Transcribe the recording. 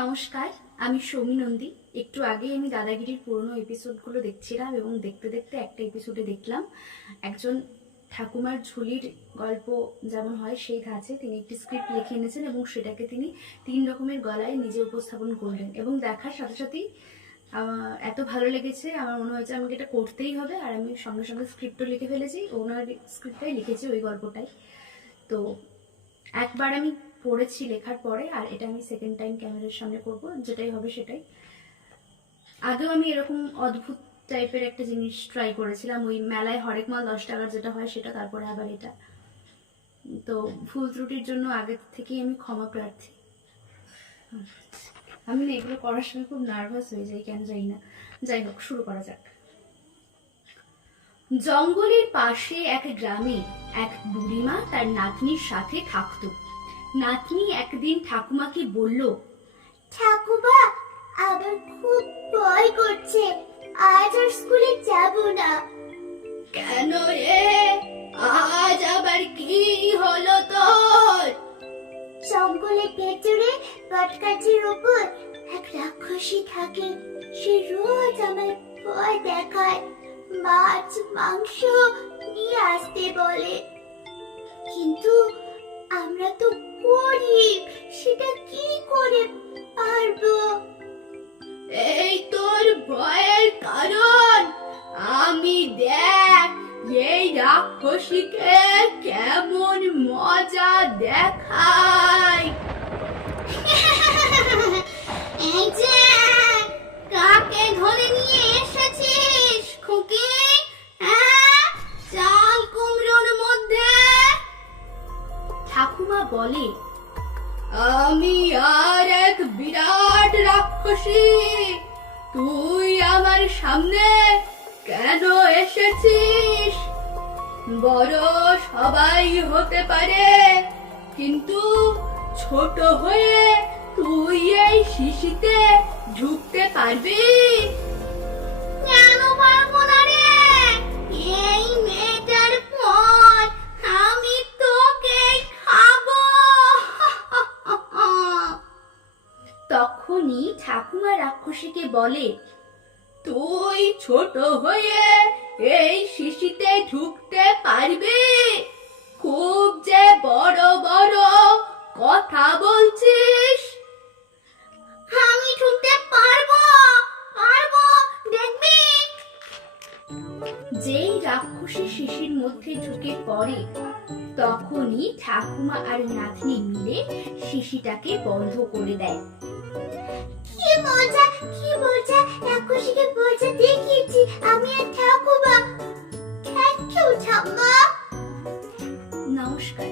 নমস্কার, আমি সৌমি নন্দী। একটু আগেই আমি দাদাগিরির পুরনো এপিসোডগুলো দেখছিলাম এবং দেখতে দেখতে একটা এপিসোডে দেখলাম একজন ঠাকুমার ঝুলির গল্প যেমন হয় সেই ধাঁচে তিনি একটি স্ক্রিপ্ট লিখে এনেছেন এবং সেটাকে তিনি 3 রকমের গলায় নিজে উপস্থাপন করলেন এবং দেখার সাথে সাথেই এত ভালো লেগেছে। আমার মনে হয়েছে আমাকে এটা করতেই হবে, আর আমি সঙ্গে সঙ্গে স্ক্রিপ্টও লিখে ফেলেছি। ওনার স্ক্রিপ্টটাই লিখেছি, ওই গল্পটাই। তো একবার আমি পড়েছি লেখার পরে, আর এটা আমি সেকেন্ড টাইম ক্যামেরার সামনে করব, যেটাই হবে সেটাই। আগেও আমি এরকম অদ্ভুত টাইপের একটা জিনিস ট্রাই করেছিলাম, ওই মেলায় হরেক মাল 10 টাকার যেটা হয় সেটা, তারপরে আবার এটা। তো ভুল ত্রুটির জন্য আগে থেকেই আমি ক্ষমা প্রার্থী। আমি না এগুলো করার সময় খুব নার্ভাস হয়ে যাই, কেন জানি না। যাই হোক, শুরু করা যাক। জঙ্গলের পাশে এক গ্রামে এক বুড়িমা তার নাতনির সাথে থাকতো। নাতনি একদিন ঠাকুমাকে বলল, ঠাকুমা, আমার খুব ভয় করছে, আজ আর স্কুলে যাব না। কেন রে, আজ আবার কি হলো তোর? জঙ্গলের ভেতরে বটগাছের উপর এক রাক্ষসী থাকে, সে রোজ আমার ভয় দেখায়, মাছ মাংস নিয়ে আসতে বলে। কিন্তু আমরা তো গরিব, সেটা কি করে পারবো? এই তোর ভয়ের কারণ? আমি দেখ এই রাক্ষসীকে কেমন মজা দেখাই। এই যে, কাকে ধরে নিয়ে এসেছিস খুকি? হ্যাঁ, চাল কুমড়োর মধ্যে? ঠাকুমা বলে, আমি আর এক বিরাট রাক্ষসী। তুই আমার সামনে কেন এসেছিস? বড় সবাই হতে পারে, কিন্তু ছোট হয়ে তুই এই শিশিতে ঢুকতে পারবি? কেন পারবো না রে? এই মেয়েটার পর আমি তোকে খাবো। তখনই ঠাকুমা রাক্ষসীকে বলে, তুই ছোট হয়ে এই শিশিতে ঢুকতে পারবি? খুব যে বড় বড় কথা বলছিস। আমি ঢুকতে পারবো, পারবো, দেখবি। যেই রাক্ষসী শিশির মধ্যে ঢুকে পড়ে, তখনই ঠাকুমা আর নাতনি মিলে শিশিটাকে বন্ধ করে দেয়। কি মজা, কি মজা, রাক্ষসীকে মজা দেখিয়েছি আমি আর ঠাকুমা। থ্যাংক ইউ ঠাম্মা। নমস্কার।